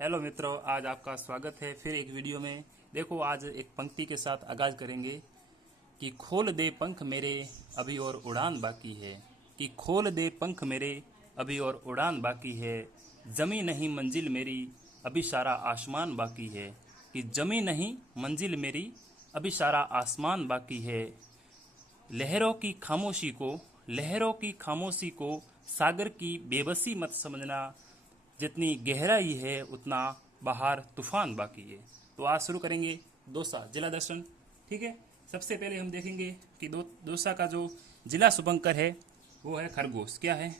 Hello मित्रों, आज आपका स्वागत है फिर एक वीडियो में। देखो, आज एक पंक्ति के साथ आगाज करेंगे कि खोल दे पंख मेरे अभी और उड़ान बाकी है। कि खोल दे पंख मेरे अभी और उड़ान बाकी है। जमी नहीं मंजिल मेरी अभी सारा आसमान बाकी है। कि जमी नहीं मंजिल मेरी अभी सारा आसमान बाकी है। लहरों की खामोशी को सागर की बेबसी मत समझना। जितनी गहराई है उतना बाहर तूफान बाकी है। तो आज शुरू करेंगे दौसा जिला दर्शन। ठीक है, सबसे पहले हम देखेंगे कि दौसा का जो जिला शुभंकर है वो है खरगोश। क्या है?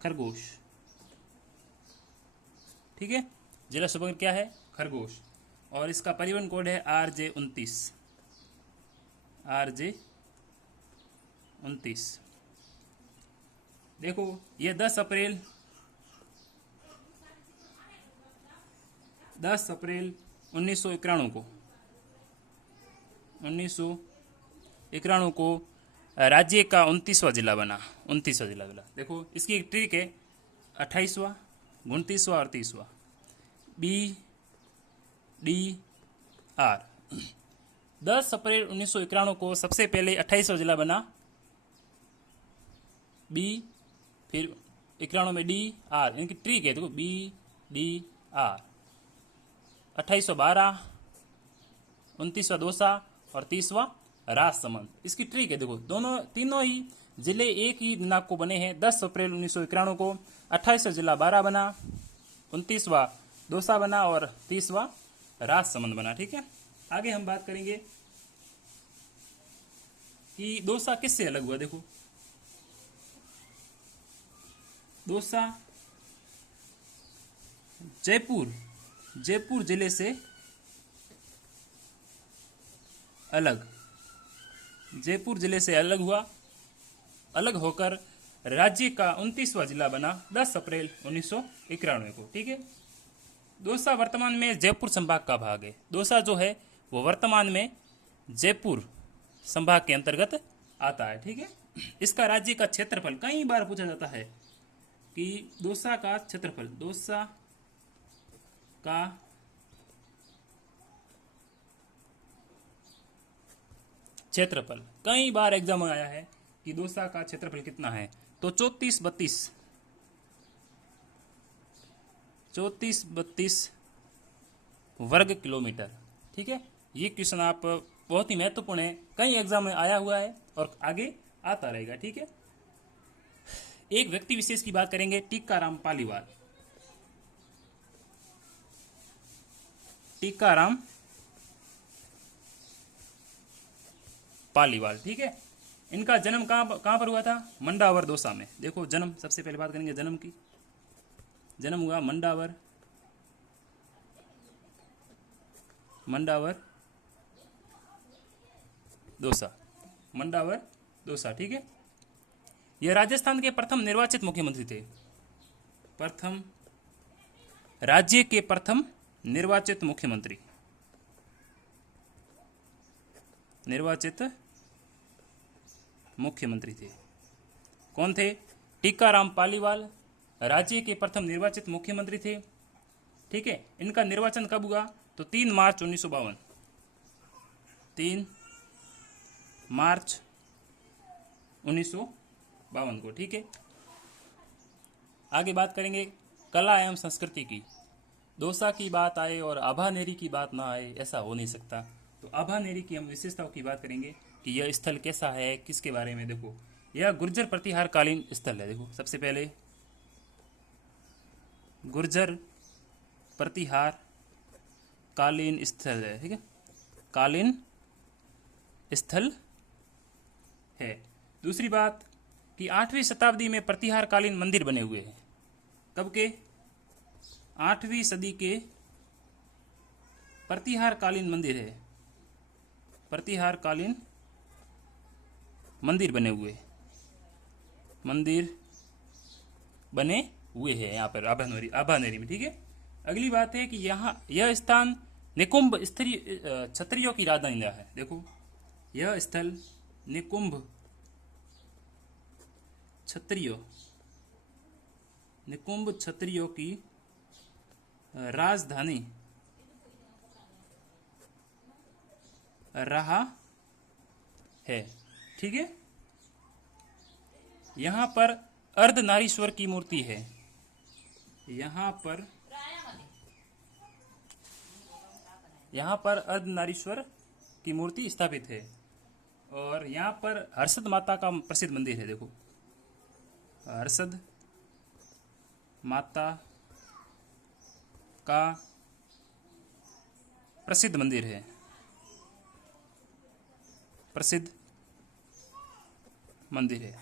खरगोश। ठीक है, जिला शुभंकर क्या है? खरगोश। और इसका परिवहन कोड है RJ29। RJ29। देखो, ये 10 अप्रैल 1991 को राज्य का 29वां जिला बना। 29वां जिला बना। देखो, इसकी एक ट्रिक है, 28वां, 29वां और 30वां। BDR। 10 अप्रैल 1991 को सबसे पहले 28वां जिला बना। बी, फिर 91 में DR। इनकी ट्रिक है, देखो, BDR। 2812, 29वां दौसा और 30वां राजसमंद। इसकी ट्रिक है, देखो, तीनों ही जिले एक ही दिनांक को बने हैं। 10 अप्रैल 1991 को 28वां जिला बारा बना, 29वां दौसा बना और 30वां राजसमंद बना। ठीक है, आगे हम बात करेंगे कि दौसा किससे अलग हुआ। देखो, दौसा जयपुर जिले से अलग, जयपुर जिले से अलग हुआ। अलग होकर राज्य का 29वां जिला बना 10 अप्रैल 1991 को। ठीक है, दौसा वर्तमान में जयपुर संभाग का भाग है। दौसा जो है वो वर्तमान में जयपुर संभाग के अंतर्गत आता है। ठीक है, इसका राज्य का क्षेत्रफल कई बार पूछा जाता है कि दौसा का क्षेत्रफल, दौसा का क्षेत्रफल कई बार एग्जाम में आया है कि दौसा का क्षेत्रफल कितना है। तो 3432 वर्ग किलोमीटर। ठीक है, ये क्वेश्चन आप बहुत ही महत्वपूर्ण है, कई एग्जाम में आया हुआ है और आगे आता रहेगा। ठीक है, एक व्यक्ति विशेष की बात करेंगे, टीकाराम पालीवाल। टीकाराम पालीवाल। ठीक है, इनका जन्म कहां पर हुआ था? मंडावर दौसा में। देखो, जन्म सबसे पहले बात करेंगे जन्म की। जन्म हुआ मंडावर दौसा। ठीक है, यह राजस्थान के प्रथम निर्वाचित मुख्यमंत्री थे। राज्य के प्रथम निर्वाचित मुख्यमंत्री थे। कौन थे? टीकाराम पालीवाल राज्य के प्रथम निर्वाचित मुख्यमंत्री थे। ठीक है, इनका निर्वाचन कब हुआ? तो 3 मार्च 1952। 3 मार्च 1952 को। ठीक है, आगे बात करेंगे कला एवं संस्कृति की। दौसा की बात आए और आभानेरी की बात ना आए, ऐसा हो नहीं सकता। तो आभानेरी की हम विशेषताओं की बात करेंगे कि यह स्थल कैसा है, किसके बारे में। देखो, यह गुर्जर प्रतिहार कालीन स्थल है। देखो, सबसे पहले गुर्जर प्रतिहार कालीन स्थल है। ठीक है, कालीन स्थल है। दूसरी बात कि 8वीं शताब्दी में प्रतिहार कालीन मंदिर बने हुए हैं। कब के? 8वीं सदी के प्रतिहार कालीन मंदिर है। प्रतिहार कालीन मंदिर बने हुए हैं यहाँ पर आभानेरी में। ठीक है, अगली बात है कि यहाँ यह स्थान निकुंभ क्षत्रियों की राजधानी है। देखो, यह स्थल निकुंभ क्षत्रियों की राजधानी रहा है। ठीक है, यहां पर अर्धनारीश्वर की मूर्ति है। यहां पर अर्धनारीश्वर की मूर्ति स्थापित है। और यहां पर हर्षद माता का प्रसिद्ध मंदिर है। देखो, हर्षद माता का प्रसिद्ध मंदिर है। प्रसिद्ध मंदिर है।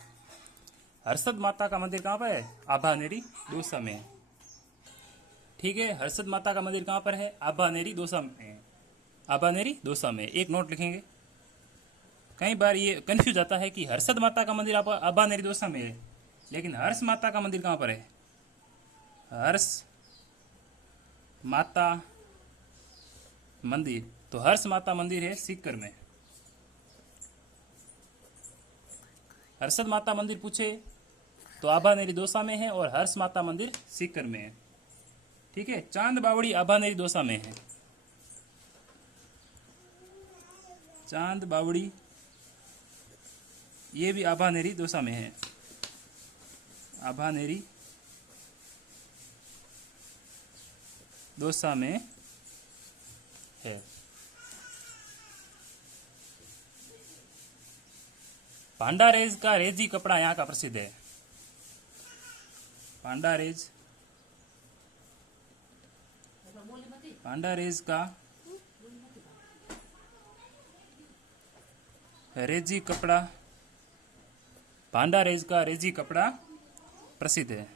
हर्षद माता का मंदिर कहाँ पर है? आभानेरी दौसा में है। ठीक है, हर्षद माता का मंदिर कहाँ पर है? आभानेरी दौसा में है। आभानेरी दौसा में। एक नोट लिखेंगे, कई बार ये कंफ्यूज आता है कि हर्षद माता का मंदिर आभानेरी दौसा में है, लेकिन हर्ष माता का मंदिर कहाँ पर है? हर्ष माता मंदिर, तो हर्ष माता मंदिर है सीकर में। हर्षद माता मंदिर पूछे तो आभानेरी दौसा में है, और हर्ष माता मंदिर सीकर में है। ठीक है, चांद बावड़ी आभानेरी दौसा में है। चांद बावड़ी ये भी आभानेरी दौसा में है। आभानेरी दौसा में है। भांडारेज का रेजी कपड़ा यहाँ का प्रसिद्ध है। भांडारेज का रेजी कपड़ा, भांडारेज का रेजी कपड़ा प्रसिद्ध है।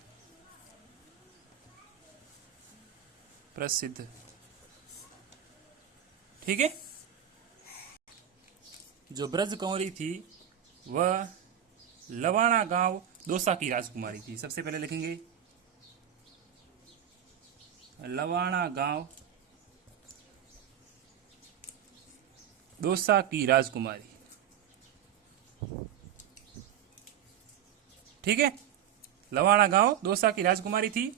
प्रसिद्ध। ठीक है, जो ब्रज कंवरी थी वह लवाणा गांव दौसा की राजकुमारी थी। सबसे पहले लिखेंगे लवाणा गांव दौसा की राजकुमारी। ठीक है, लवाणा गांव दौसा की राजकुमारी थी,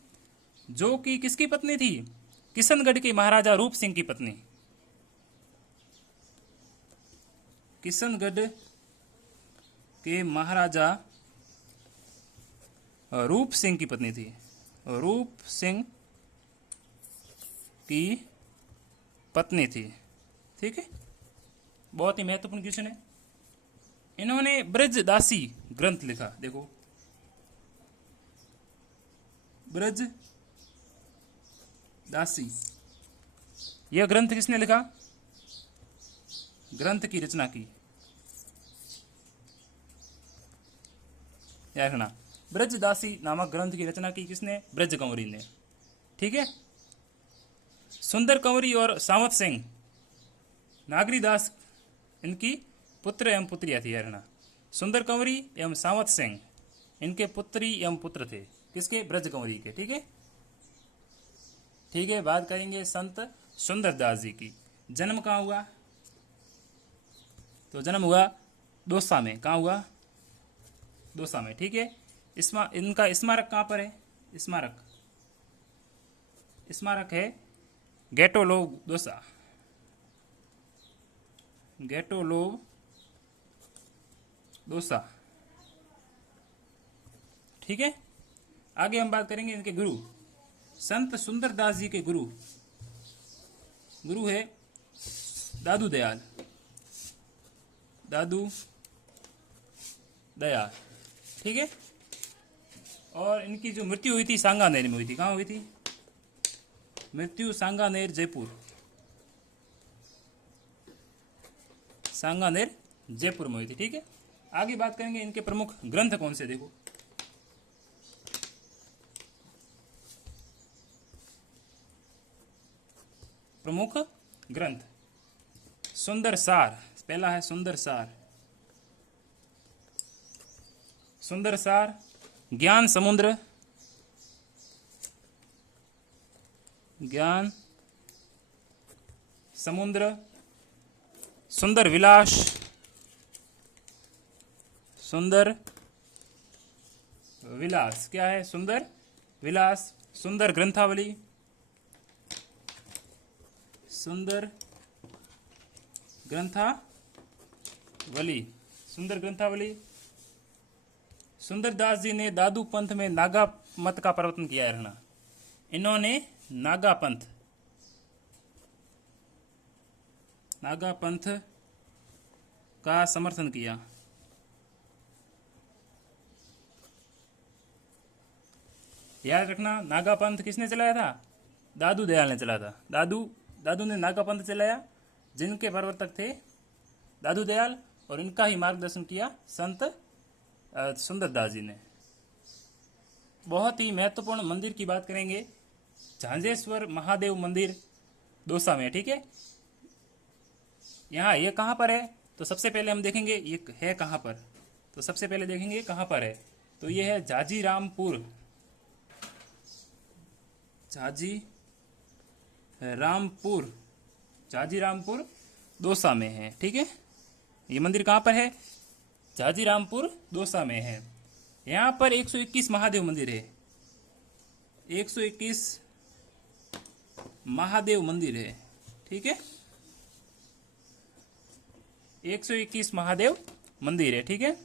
जो कि किसकी पत्नी थी? किशनगढ़ के महाराजा रूप सिंह की पत्नी। किशनगढ़ के महाराजा रूप सिंह की पत्नी थी। रूप सिंह की पत्नी थी। ठीक है, बहुत ही महत्वपूर्ण क्वेश्चन है। इन्होंने ब्रजदासी ग्रंथ लिखा। देखो, ब्रजदासी यह ग्रंथ किसने लिखा? ग्रंथ की रचना की, याद रखना, ब्रजदासी नामक ग्रंथ की रचना की किसने? ब्रज कंवरी ने। ठीक है, सुंदर कंवरी और सावत सिंह नागरीदास इनकी पुत्र एवं पुत्रियां थी। याद रखना, सुंदर कंवरी एवं सावत सिंह इनके पुत्री एवं पुत्र थे। किसके? ब्रज कंवरी के। ठीक है, ठीक है, बात करेंगे संत सुंदरदास जी की। जन्म कहाँ हुआ? तो जन्म हुआ दौसा में। कहाँ हुआ? दौसा में। ठीक है, इनका स्मारक कहाँ पर है? स्मारक है गेटोलोव दौसा। गेटोलोव दौसा। ठीक है, आगे हम बात करेंगे इनके गुरु। संत सुंदरदास जी के गुरु है दादू दयाल। ठीक है, और इनकी जो मृत्यु हुई थी सांगानेर में हुई थी। कहाँ हुई थी मृत्यु? सांगानेर जयपुर। सांगानेर जयपुर में हुई थी। ठीक है, आगे बात करेंगे इनके प्रमुख ग्रंथ कौन से। देखो, प्रमुख ग्रंथ सुंदर सार। पहला है सुंदर सार। सुंदर सार, ज्ञान समुद्र, ज्ञान समुद्र, सुंदर विलास, सुंदर विलास क्या है? सुंदर विलास, सुंदर ग्रंथावली, सुंदर ग्रंथावली। सुंदर ग्रंथावली। सुंदरदास जी ने दादू पंथ में नागा मत का प्रवर्तन किया है रहना। इन्होंने नागा पंथ का समर्थन किया। याद रखना, नागा पंथ किसने चलाया था? दादू दयाल ने चलाया था। दादू ने नागा पंथ चलाया, जिनके प्रवर्तक थे दादू दयाल, और इनका ही मार्गदर्शन किया संत सुंदरदास जी ने। बहुत ही महत्वपूर्ण मंदिर की बात करेंगे, झांझेश्वर महादेव मंदिर दौसा में। ठीक है, यहाँ ये कहाँ पर है? तो सबसे पहले हम देखेंगे ये है कहाँ पर। तो सबसे पहले देखेंगे कहाँ पर है। तो ये है झाजीरामपुर दौसा में है। ठीक है, ये मंदिर कहाँ पर है? झाजीरामपुर दौसा में है। यहाँ पर 121 महादेव मंदिर है। 121 महादेव मंदिर है। ठीक है, 121 महादेव मंदिर है। ठीक है,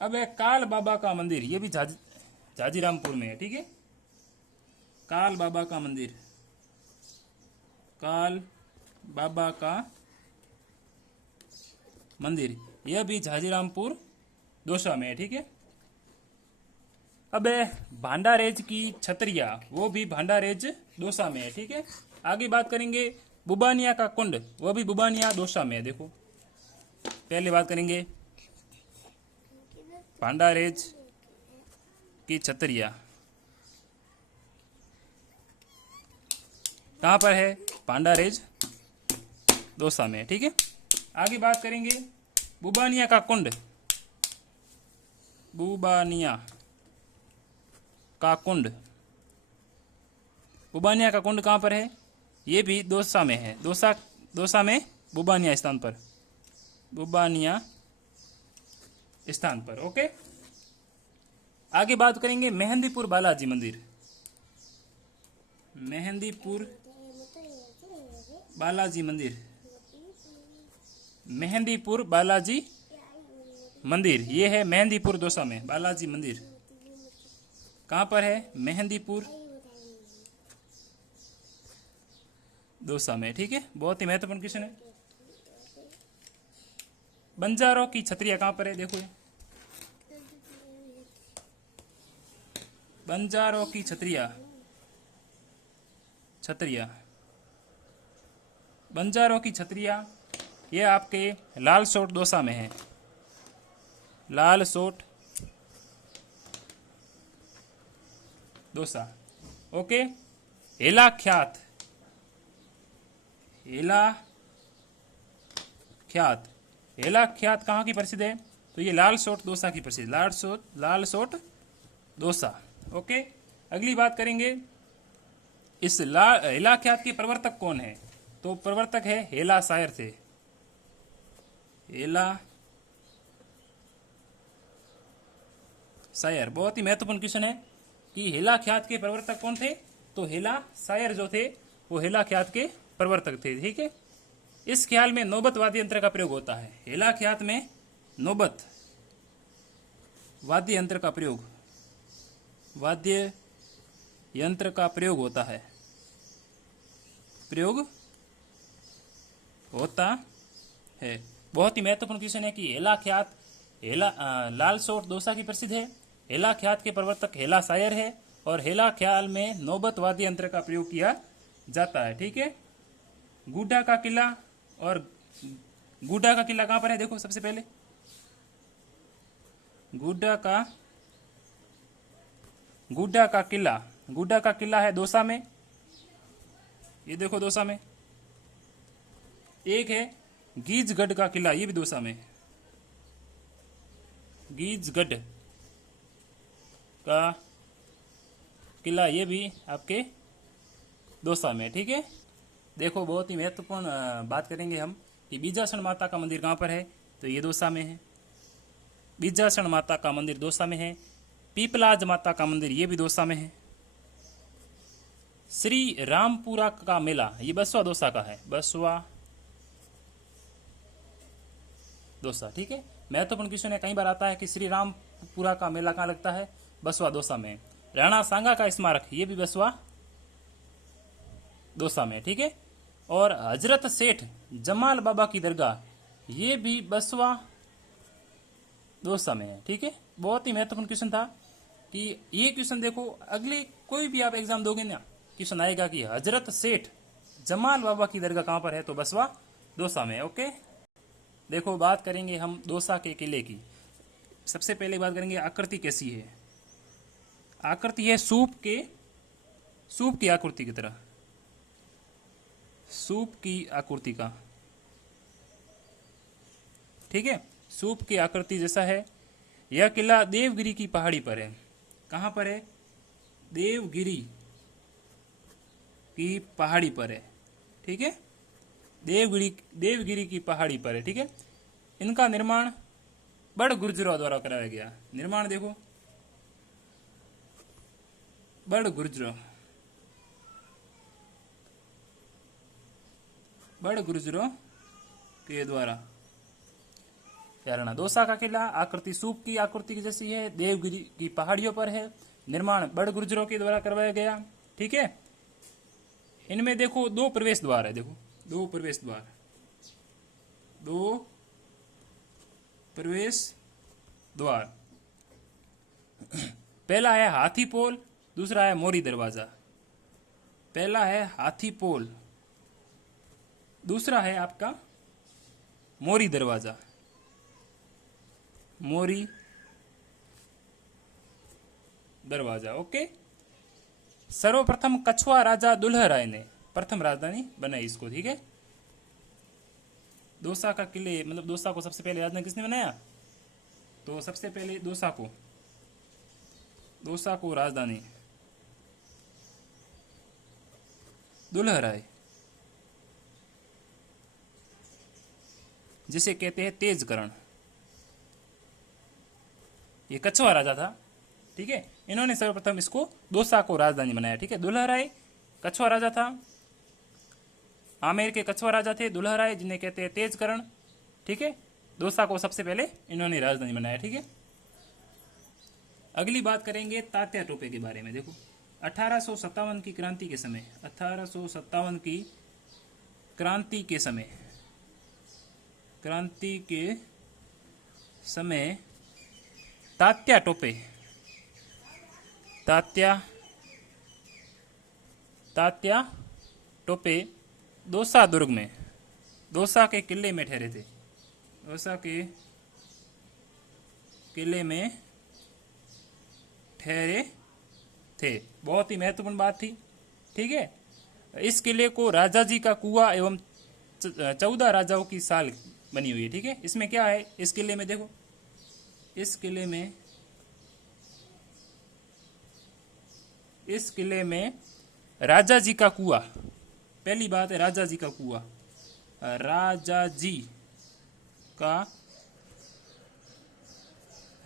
अब है काल बाबा का मंदिर, ये भी झाजीरामपुर में है। ठीक है, काल बाबा का मंदिर, काल बाबा का मंदिर, यह भी झाजीरामपुर दौसा में है। ठीक है, अब है भांडारेज की छतरिया, वो भी भांडारेज दौसा में है। ठीक है, आगे बात करेंगे बुबानिया का कुंड, वो भी बुबानिया दौसा में है। देखो, पहले बात करेंगे भांडारेज की छतरिया, कहाँ पर है? भांडारेज दौसा में। ठीक है, आगे बात करेंगे बुबानिया का कुंड, बुबानिया का कुंड, बुबानिया का कुंड कहाँ पर है? ये भी दौसा में है। दौसा में बुबानिया स्थान पर, बुबानिया स्थान पर। ओके, आगे बात करेंगे मेहंदीपुर बालाजी मंदिर, मेहंदीपुर बालाजी मंदिर, मेहंदीपुर बालाजी मंदिर, ये है मेहंदीपुर दौसा में बालाजी मंदिर। कहाँ पर है? मेहंदीपुर दौसा में। ठीक है, बहुत ही महत्वपूर्ण क्वेश्चन है। बंजारों की छतरिया कहाँ पर है? देखो, बंजारों की छतरिया, बंजारों की छतरिया, ये आपके लालसोट दौसा में है। लालसोट दौसा। ओके, हेला ख्यात, हेला ख्यात कहाँ की प्रसिद्ध है? तो ये लालसोट दौसा की प्रसिद्ध, लालसोट दौसा। ओके, अगली बात करेंगे इस हेला ख्यात के प्रवर्तक कौन है? तो प्रवर्तक है हेला सायर थे। हेला सायर, बहुत ही महत्वपूर्ण क्वेश्चन है कि हेला ख्यात के प्रवर्तक कौन थे? तो हेला सायर जो थे वो हेला ख्यात के प्रवर्तक थे। ठीक है, इस ख्याल में नौबत वाद्य यंत्र का प्रयोग होता है। हेला ख्यात में नौबत वाद्य यंत्र का प्रयोग, वाद्य यंत्र का प्रयोग होता है, प्रयोग होता है। बहुत ही महत्वपूर्ण क्वेश्चन है कि हेला ख्यात लालसोट दौसा की प्रसिद्ध है। हेला ख्यात के प्रवर्तक हेला सायर है और हेला ख्याल में नौबत वाद्य यंत्र का प्रयोग किया जाता है। ठीक है, गूडा का किला, और गूडा का किला कहाँ पर है? देखो, सबसे पहले गूडा का किला है दौसा में। ये देखो दौसा में। एक है गीजगढ़ का किला, ये भी दौसा में, गीजगढ़ का किला, ये भी आपके दौसा में। ठीक है, देखो बहुत ही महत्वपूर्ण बात करेंगे हम कि बीजासन माता का मंदिर कहाँ पर है? तो ये दौसा में है। बीजासन माता का मंदिर दौसा में है। पीपलाज माता का मंदिर ये भी दौसा में है। श्री रामपुरा का मेला, ये बसवा दौसा का है, बसवा दौसा, ठीक है। महत्वपूर्ण क्वेश्चन है, कई बार आता है कि श्री रामपुरा का मेला कहाँ लगता है, बसवा दौसा में। राणा सांगा का स्मारक, ये भी बसवा दौसा में, ठीक है। और हजरत सेठ जमाल बाबा की दरगाह, ये भी बसवा दौसा में है, ठीक है। बहुत ही महत्वपूर्ण क्वेश्चन था कि ये क्वेश्चन देखो, अगले कोई भी आप एग्जाम दोगे ना, क्वेश्चन आएगा कि हजरत सेठ जमाल बाबा की दरगाह कहां पर है, तो बसवा दौसा में, ओके। देखो बात करेंगे हम दौसा के किले की। सबसे पहले बात करेंगे आकृति कैसी है। आकृति है सूप की आकृति की तरह, सूप की आकृति का, ठीक है, सूप की आकृति जैसा है। यह किला देवगिरी की पहाड़ी पर है। कहां पर है, देवगिरी की पहाड़ी पर है, ठीक है, देवगिरी की पहाड़ी पर है, ठीक है। इनका निर्माण बड़ गुर्जरों द्वारा कराया गया। निर्माण देखो, बड़ गुर्जरों के द्वारा। दौसा का किला आकृति सूप की आकृति की जैसी है, देवगिरी की पहाड़ियों पर है, निर्माण बड़ गुर्जरों के द्वारा करवाया गया, ठीक है। इनमें देखो दो प्रवेश द्वार है, देखो दो प्रवेश द्वार। पहला है हाथी पोल, दूसरा है मोरी दरवाजा। पहला है हाथी पोल, दूसरा है आपका मोरी दरवाजा। मोरी दरवाजा, ओके। सर्वप्रथम कछुआ राजा दुल्हा राय ने प्रथम राजधानी बनाई इसको, ठीक है। दौसा का किले मतलब दौसा को सबसे पहले राजधानी किसने बनाया, तो सबसे पहले दौसा को राजधानी दुल्हा राय, जिसे कहते हैं तेजकरण। ये कछुआ राजा था, ठीक है। इन्होंने सर्वप्रथम इसको दौसा को राजधानी बनाया, ठीक है। दुल्हा राय कछुआ राजा था, आमेर के कछुआ राजा थे दुल्हा राय, जिन्हें कहते हैं तेजकरण, ठीक है। दौसा को सबसे पहले इन्होंने राजधानी बनाया, ठीक है। अगली बात करेंगे तात्या टोपे के बारे में। देखो 1857 की क्रांति के समय, 1857 की क्रांति के समय तात्या टोपे दौसा दुर्ग में, दौसा के किले में ठहरे थे। दौसा के किले में ठहरे थे, बहुत ही महत्वपूर्ण बात थी, ठीक है। इस किले को राजा जी का कुआं एवं 14 राजाओं की साल बनी हुई है, ठीक है। इसमें क्या है, इस किले में देखो, इस किले में राजा जी का कुआं, पहली बात है राजा जी का कुआं,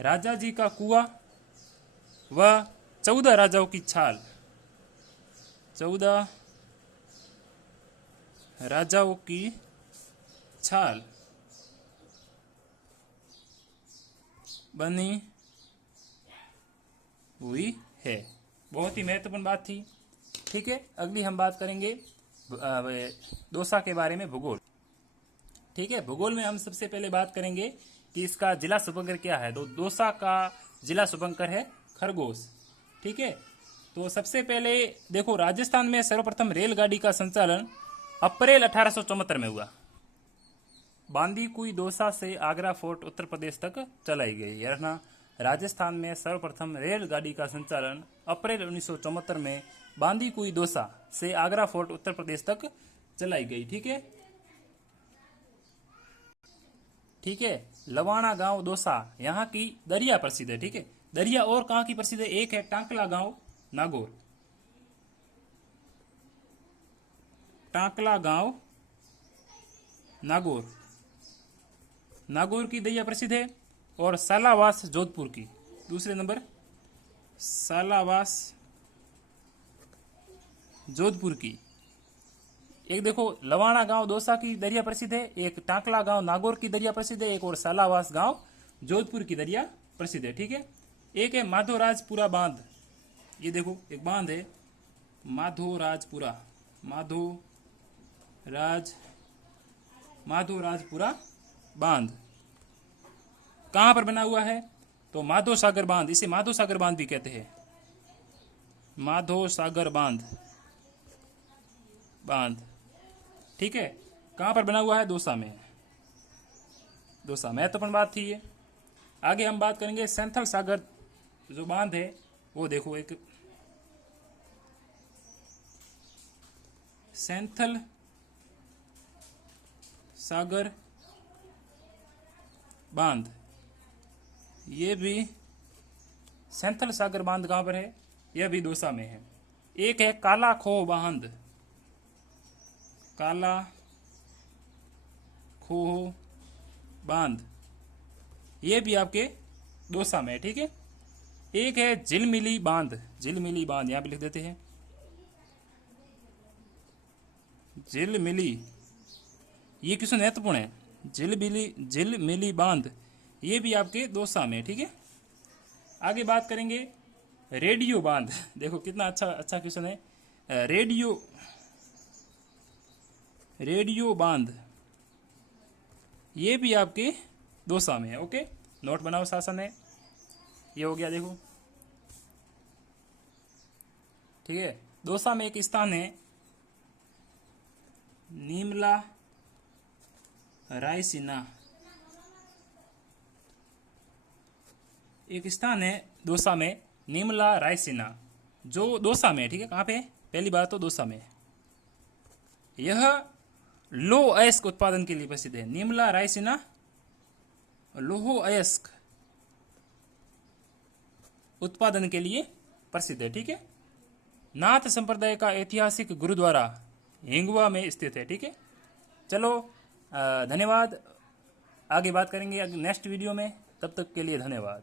राजा जी का कुआं व 14 राजाओं की छाल, 14 राजाओं की छाल बनी हुई है। बहुत ही महत्वपूर्ण बात थी, ठीक है। अगली हम बात करेंगे दौसा के बारे में, भूगोल, ठीक है। भूगोल में हम सबसे पहले बात करेंगे कि इसका जिला शुभंकर क्या है। तो दौसा का जिला शुभंकर है खरगोश, ठीक है। तो सबसे पहले देखो, राजस्थान में सर्वप्रथम रेलगाड़ी का संचालन अप्रैल 1874 में हुआ। बांदीकुई दौसा से आगरा फोर्ट उत्तर प्रदेश तक चलाई गई। राजस्थान में सर्वप्रथम रेलगाड़ी का संचालन अप्रैल 1974 में बांदीकुई दौसा से आगरा फोर्ट उत्तर प्रदेश तक चलाई गई, ठीक है, ठीक है। लवाणा गांव दौसा, यहाँ की दरिया प्रसिद्ध है, ठीक है। दरिया और कहाँ की प्रसिद्ध है, एक है टांकला गांव नागौर, टांकला गांव नागौर की दरिया प्रसिद्ध है। और सालावास जोधपुर की, दूसरे नंबर सालावास जोधपुर की। एक देखो लवाणा गांव दौसा की दरिया प्रसिद्ध है, एक टाकला गांव नागौर की दरिया प्रसिद्ध है, एक और सालावास गांव जोधपुर की दरिया प्रसिद्ध है। ठीक है, एक है माधोराजपुरा बांध। ये देखो एक बांध है माधोराजपुरा, माधोराजपुरा बांध कहां पर बना हुआ है? तो माधो सागर बांध, इसे माधो सागर बांध भी कहते हैं। माधो सागर बांध ठीक है, कहां पर बना हुआ है? दौसा में। दौसा महत्वपूर्ण बात थी ये। आगे हम बात करेंगे सेंथल सागर जो बांध है, वो देखो एक सेंथल सागर बांध, ये भी सेंथल सागर बांध कहां पर है? यह भी दौसा में है। एक है काला खो बांध, काला खो बांध, ये भी आपके दौसा में है। ठीक है, एक है झिलमिली बांध, झिलमिली बांध यहां पे लिख देते हैं, झिलमिली, ये क्वेश्चन महत्वपूर्ण है। झिलमिली बांध, ये भी आपके दौसा में। ठीक है, आगे बात करेंगे रेडियो बांध। देखो कितना अच्छा क्वेश्चन है। रेडियो बांध, ये भी आपके दौसा में है। ओके, नोट बनाओ शासन है, ये हो गया देखो। ठीक है, दौसा में एक स्थान है नीमला रायसीना, एक स्थान है दौसा में नीमला रायसीना, जो दौसा में। ठीक है, कहां पे है? पहली बात तो दौसा में। यह लौह अयस्क उत्पादन के लिए प्रसिद्ध है। नीमला रायसीना लौह अयस्क उत्पादन के लिए प्रसिद्ध है। ठीक है, नाथ संप्रदाय का ऐतिहासिक गुरुद्वारा हिंगवा में स्थित है। ठीक है, चलो धन्यवाद। आगे बात करेंगे नेक्स्ट वीडियो में, तब तक के लिए धन्यवाद।